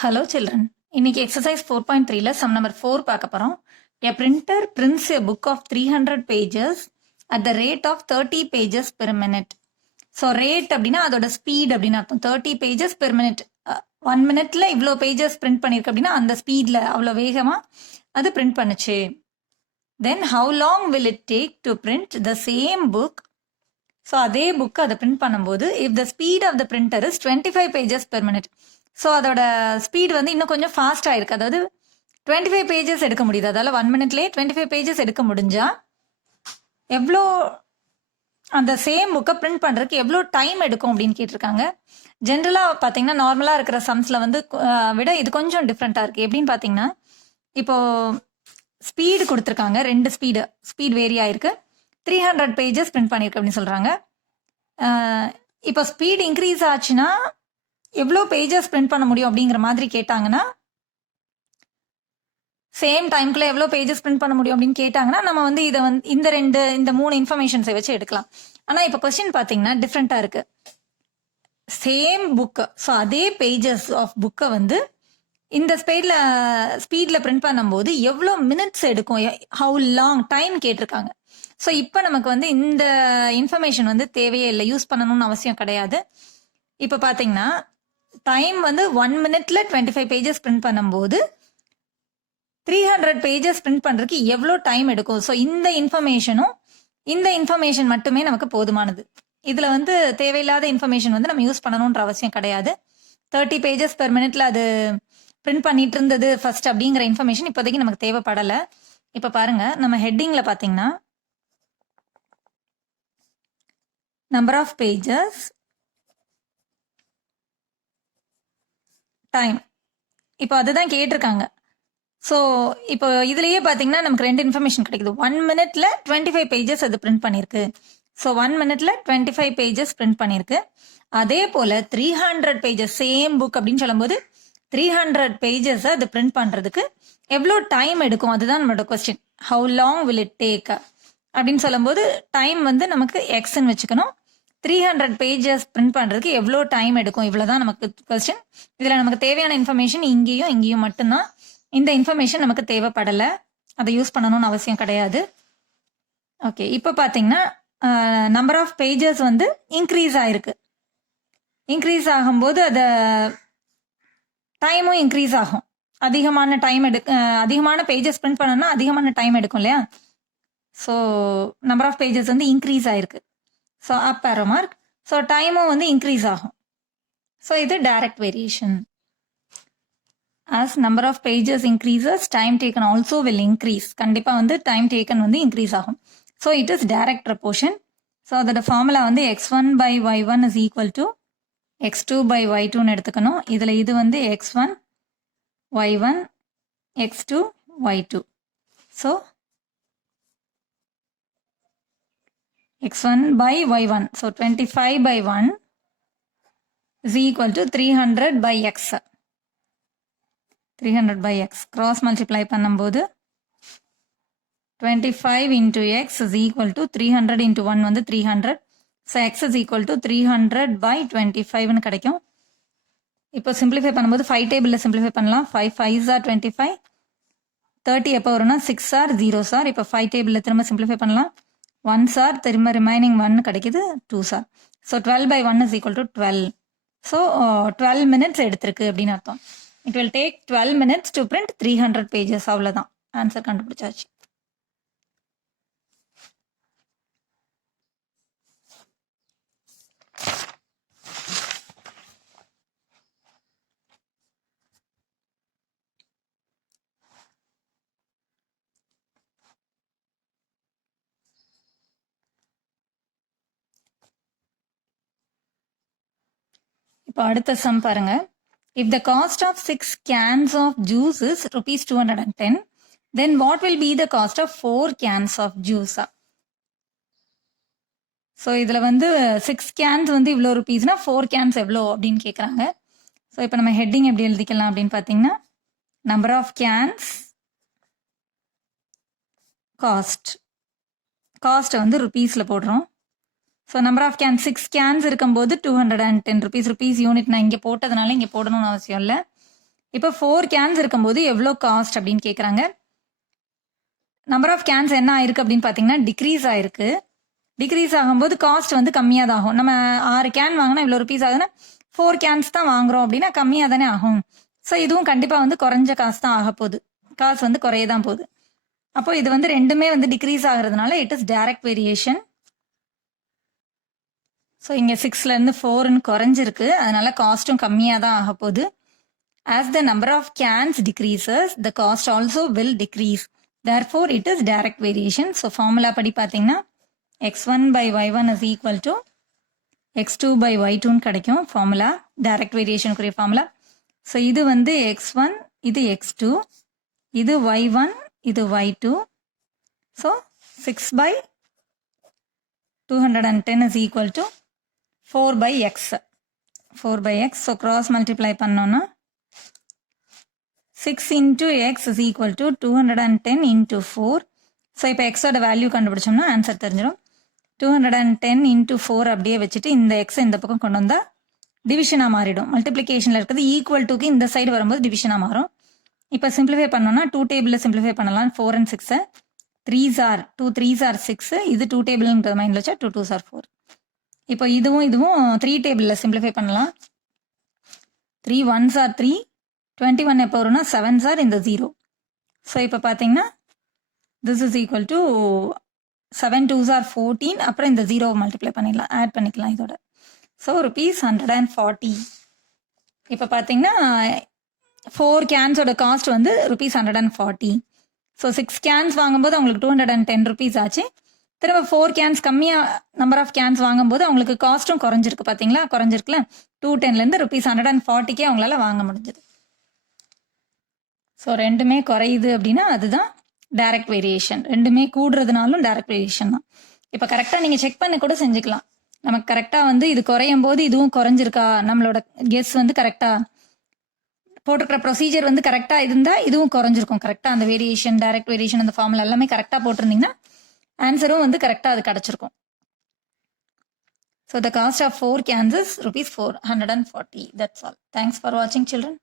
Hello children. இன்னைக்கு exercise 4.3ல sum number 4 பார்க்க போறோம். A printer prints a book of 300 pages at the rate of 30 pages per minute. So rate அப்படின்னா அதோட speed அப்படின்னு அர்த்தம். 30 pages per minute. 1 minuteல இவ்வளோ pages print பண்ணிருக்கு அப்படின்னா அந்த speedல அவ்வளோ வேகமா அது print பண்ணுச்சு. Then how long will it take to print the same book? So அதே புக்கு அதை பிரிண்ட் பண்ணும்போது if the speed of the printer is 25 pages per minute. So அதோட ஸ்பீட் வந்து இன்னும் கொஞ்சம் ஃபாஸ்டாக இருக்குது. அதாவது 25 பேஜஸ் எடுக்க முடியுது. அதால் 1 minute-லேயே 25 பேஜஸ் எடுக்க முடிஞ்சா எவ்வளோ அந்த சேம் புக்கை பிரிண்ட் பண்ணுறதுக்கு எவ்வளோ டைம் எடுக்கும் அப்படின்னு கேட்டிருக்காங்க. ஜென்ரலாக பார்த்தீங்கன்னா நார்மலாக இருக்கிற சம்ஸில் வந்து விட இது கொஞ்சம் டிஃப்ரெண்ட்டாக இருக்குது. எப்படின்னு பார்த்தீங்கன்னா இப்போது ஸ்பீடு கொடுத்துருக்காங்க, 2 ஸ்பீட் வேரி ஆயிருக்கு. 300 பேஜஸ் பிரிண்ட் பண்ணியிருக்கு அப்படின்னு சொல்கிறாங்க. இப்போ ஸ்பீட் இன்க்ரீஸ் ஆச்சுன்னா எவ்வளோ பேஜஸ் பிரிண்ட் பண்ண முடியும் அப்படிங்கிற மாதிரி கேட்டாங்கன்னா சேம் டைம்குள்ளே எவ்வளோ பேஜஸ் பிரிண்ட் பண்ண முடியும் அப்படின்னு கேட்டாங்கன்னா நம்ம வந்து இதை வந்து இந்த 3 இன்ஃபர்மேஷன்ஸை வச்சு எடுக்கலாம். ஆனால் இப்போ கொஸ்டின் பார்த்தீங்கன்னா டிஃப்ரெண்ட்டாக இருக்கு. சேம் புக்கு, ஸோ அதே பேஜஸ் ஆஃப் புக்கை வந்து இந்த ஸ்பீடில் பிரிண்ட் பண்ணும்போது எவ்வளோ மினிட்ஸ் எடுக்கும், ஹவு லாங் டைம் கேட்டிருக்காங்க. ஸோ இப்போ நமக்கு வந்து இந்த இன்ஃபர்மேஷன் வந்து தேவையே இல்லை, யூஸ் பண்ணணும்னு அவசியம் கிடையாது. இப்போ பார்த்தீங்கன்னா டைம் வந்து 1 minute-ல 25 பேஜஸ் பிரிண்ட் பண்ணும்போது 300 பேஜஸ் பிரிண்ட் பண்ணுறதுக்கு எவ்வளோ டைம் எடுக்கும். ஸோ இந்த இன்ஃபர்மேஷன் மட்டுமே நமக்கு போதுமானது. இதில் வந்து தேவையில்லாத இன்ஃபர்மேஷன் வந்து நம்ம யூஸ் பண்ணணுன்ற அவசியம் கிடையாது. 30 பேஜஸ் பெர் மினிட்ல அது பிரிண்ட் பண்ணிட்டு இருந்தது ஃபர்ஸ்ட் அப்படிங்கிற இன்ஃபர்மேஷன் இப்போதைக்கு நமக்கு தேவைப்படலை. இப்போ பாருங்க, நம்ம ஹெட்டிங்கில் பார்த்தீங்கன்னா நம்பர் ஆஃப் பேஜஸ், டைம், இப்போ அதுதான் கேட்டிருக்காங்க. ஸோ இப்போ இதுலயே பார்த்தீங்கன்னா நமக்கு 2 இன்ஃபர்மேஷன் கிடைக்குது. 1 minute-ல 25 பேஜஸ் அது பிரிண்ட் பண்ணியிருக்கு. ஸோ 1 minute-ல 25 பேஜஸ் பிரிண்ட் பண்ணியிருக்கு. அதே போல் 300 பேஜஸ் சேம் புக் அப்படின்னு சொல்லும்போது 300 பேஜஸ் அது பிரிண்ட் பண்ணுறதுக்கு எவ்வளோ டைம் எடுக்கும், அதுதான் நம்மளோட question. How long will it take அப்படின்னு சொல்லும்போது டைம் வந்து நமக்கு எக்ஸ்ன்னு வச்சுக்கணும். 300 பேஜஸ் பிரிண்ட் பண்ணுறதுக்கு எவ்வளோ டைம் எடுக்கும், இவ்வளோதான் நமக்கு கொஸ்டின். இதில் நமக்கு தேவையான இன்ஃபர்மேஷன் இங்கேயும் மட்டும்தான். இந்த இன்ஃபர்மேஷன் நமக்கு தேவைப்படலை, அதை யூஸ் பண்ணணும்னு அவசியம் கிடையாது. ஓகே, இப்போ பார்த்தீங்கன்னா நம்பர் ஆஃப் பேஜஸ் வந்து இன்க்ரீஸ் ஆயிருக்கு. இன்க்ரீஸ் ஆகும்போது அதை டைமும் இன்க்ரீஸ் ஆகும். அதிகமான பேஜஸ் பிரிண்ட் பண்ணணும்னா அதிகமான டைம் எடுக்கும் இல்லையா. ஸோ நம்பர் ஆஃப் பேஜஸ் வந்து இன்க்ரீஸ் ஆயிருக்கு. So up arrow mark. So டைமும் வந்து இன்க்ரீஸ் ஆகும். ஸோ இது direct variation. as number of pages increases, time taken also will increase. கண்டிப்பாக வந்து டைம் டேக்கன் வந்து இன்க்ரீஸ் ஆகும். So it is direct proportion. So அதோட ஃபார்முலா வந்து x1 by y1 is equal to x2 by y2ன்னு எடுத்துக்கணும். இதில் இது வந்து x1 y1 x2 y2. So x1 by y1, so 25 by 1 is equal to 300 by x. 300 by x cross multiply பண்ணும்போது 25 into x is equal to 300 into 1 வந்து 300. so x is equal to 300 by 25ன்னு கிடைக்கும். இப்போ simplify பண்ணும்போது 5 டேபிளில் simplify பண்ணலாம். 5 5s are 25. 30 எப்போ வரும்னா 6 are 0s are. இப்போ 5 டேபிளில் திரும்ப சிம்பிளிஃபை பண்ணலாம். 1s are, திரும்ப ரிமைனிங் 1 கிடைக்குது. 2s are. So 12 by 1 is equal to 12. So 12 minutes எடுத்திருக்கு அப்படின்னு அர்த்தம். It will take 12 minutes to print 300 pages. அவ்வளோதான், ஆன்சர் கண்டுபிடிச்சாச்சு. இப்போ அடுத்த சம் பாருங்க. If the cost of 6 cans of juice is rupees 210, then what will be the cost of 4 cans of juice? So இதில் வந்து 6 cans வந்து இவ்வளோ ருபீஸ்னா 4 cans எவ்வளோ அப்படின்னு கேட்குறாங்க. ஸோ இப்போ நம்ம ஹெட்டிங் எப்படி எழுதிக்கலாம் அப்படின்னு பார்த்தீங்கன்னா நம்பர் ஆஃப் கேன்ஸ், காஸ்ட்டை வந்து ருபீஸில் போடுறோம். So number of can 6 cans இருக்கும்போது 210 rupees யூனிட் நான் இங்கே போட்டதுனால இங்கே போடணும்னு அவசியம் இல்லை. இப்போ 4 கேன்ஸ் இருக்கும்போது எவ்வளோ காஸ்ட் அப்படின்னு கேட்குறாங்க. நம்பர் ஆஃப் கேன்ஸ் என்ன ஆயிருக்கு அப்படின்னு பார்த்தீங்கன்னா டிக்ரீஸ் ஆயிருக்கு. டிக்ரீஸ் ஆகும்போது காஸ்ட் வந்து கம்மியாக தான் ஆகும். நம்ம 6 கேன் வாங்கினா இவ்வளோ ருபீஸ் ஆகுதுன்னா 4 கேன்ஸ் தான் வாங்குறோம் அப்படின்னா கம்மியாக தானே ஆகும். ஸோ இதுவும் கண்டிப்பாக வந்து குறைஞ்ச காசு தான் ஆக போகுது. காசு வந்து குறைய தான் போகுது. அப்போ இது வந்து ரெண்டுமே வந்து டிக்ரீஸ் ஆகுறதுனால it is direct variation. So இங்கே 6லேருந்து 4ன்னு குறைஞ்சிருக்கு. அதனால காஸ்ட்டும் கம்மியாக தான் ஆக போகுது. As the number of cans decreases, the cost also will decrease. Therefore, it is direct variation. So, formula படி பார்த்தீங்கன்னா x1 by y1 is equal to x2 by y2 கிடைக்கும். formula direct variation குரிய formula. So, இது வந்து x1, இது x2, இது y1, இது y2. So, 6 by 210 is equal to 4 by x. 4 by x. So, cross multiply பண்ணோன்னா 6 into x is equal to 210 into 4. So இப்போ எக்ஸோட value கண்டுபிடிச்சோம்னா answer தெரிஞ்சிடும். 210 into 4 அப்படியே வச்சுட்டு இந்த எக்ஸை இந்த பக்கம் கொண்டு வந்தால் டிவிஷனாக மாறிடும். மல்டிப்ளிகேஷனில் இருக்கிறது ஈக்குவல் டுக்கு இந்த சைடு வரும்போது டிவிஷனாக மாறும். இப்போ சிம்பிளிஃபை பண்ணோம்னா 2 டேபிளில் சிம்பிளிஃபை பண்ணலாம். 4 and 6 3s are 2 3s are 6. இது 2 டேபிள்ன்றது மைண்டில் வச்சா 2 2s are 4. இப்போ இதுவும் 3 டேபிளில் சிம்பிளிஃபை பண்ணலாம். 3 1s are 3. 21 எப்போ வரும்னா 7s are இந்த 0. ஸோ இப்போ பார்த்தீங்கன்னா this is equal to 7 2s are 14. அப்புறம் இந்த 0 மல்டிப்ளை பண்ணிடலாம், ஆட் பண்ணிக்கலாம் இதோட. ஸோ ₹140. இப்போ பார்த்தீங்கன்னா 4 கேன்ஸோட காஸ்ட் வந்து ₹140. ஸோ 6 கேன்ஸ் வாங்கும்போது அவங்களுக்கு ₹210 ஆச்சு. திரும்ப 4 கேன்ஸ் கம்மியாக நம்பர் ஆஃப் கேன்ஸ் வாங்கும்போது அவங்களுக்கு காஸ்ட்டும் குறைஞ்சிருக்கு. பார்த்தீங்களா, குறைஞ்சிருக்குல. 210லேருந்து ₹140க்கே அவங்களால வாங்க முடிஞ்சது. ஸோ ரெண்டுமே குறையுது அப்படின்னா அதுதான் டைரக்ட் வேரியேஷன். ரெண்டுமே கூடுறதுனாலும் டைரக்ட் வேரியேஷன் தான். இப்போ கரெக்டாக நீங்கள் செக் பண்ணி கூட செஞ்சுக்கலாம். நமக்கு கரெக்டாக வந்து இது குறையும் போது இதுவும் குறைஞ்சிருக்கா, நம்மளோட கெஸ் வந்து கரெக்டாக போட்டிருக்கிற ப்ரொசீஜர் வந்து கரெக்டாக இருந்தால் இதுவும் குறைஞ்சிருக்கும். கரெக்டாக அந்த வேரியேஷன், டைரக்ட் வேரியேஷன், அந்த ஃபார்முலா எல்லாமே கரெக்டாக போட்டிருந்தீங்கன்னா ஆன்சரும் வந்து கரெக்டாக அது கிடச்சிருக்கும். So the cost of 4 cans is ₹440. That's all. Thanks for watching, children.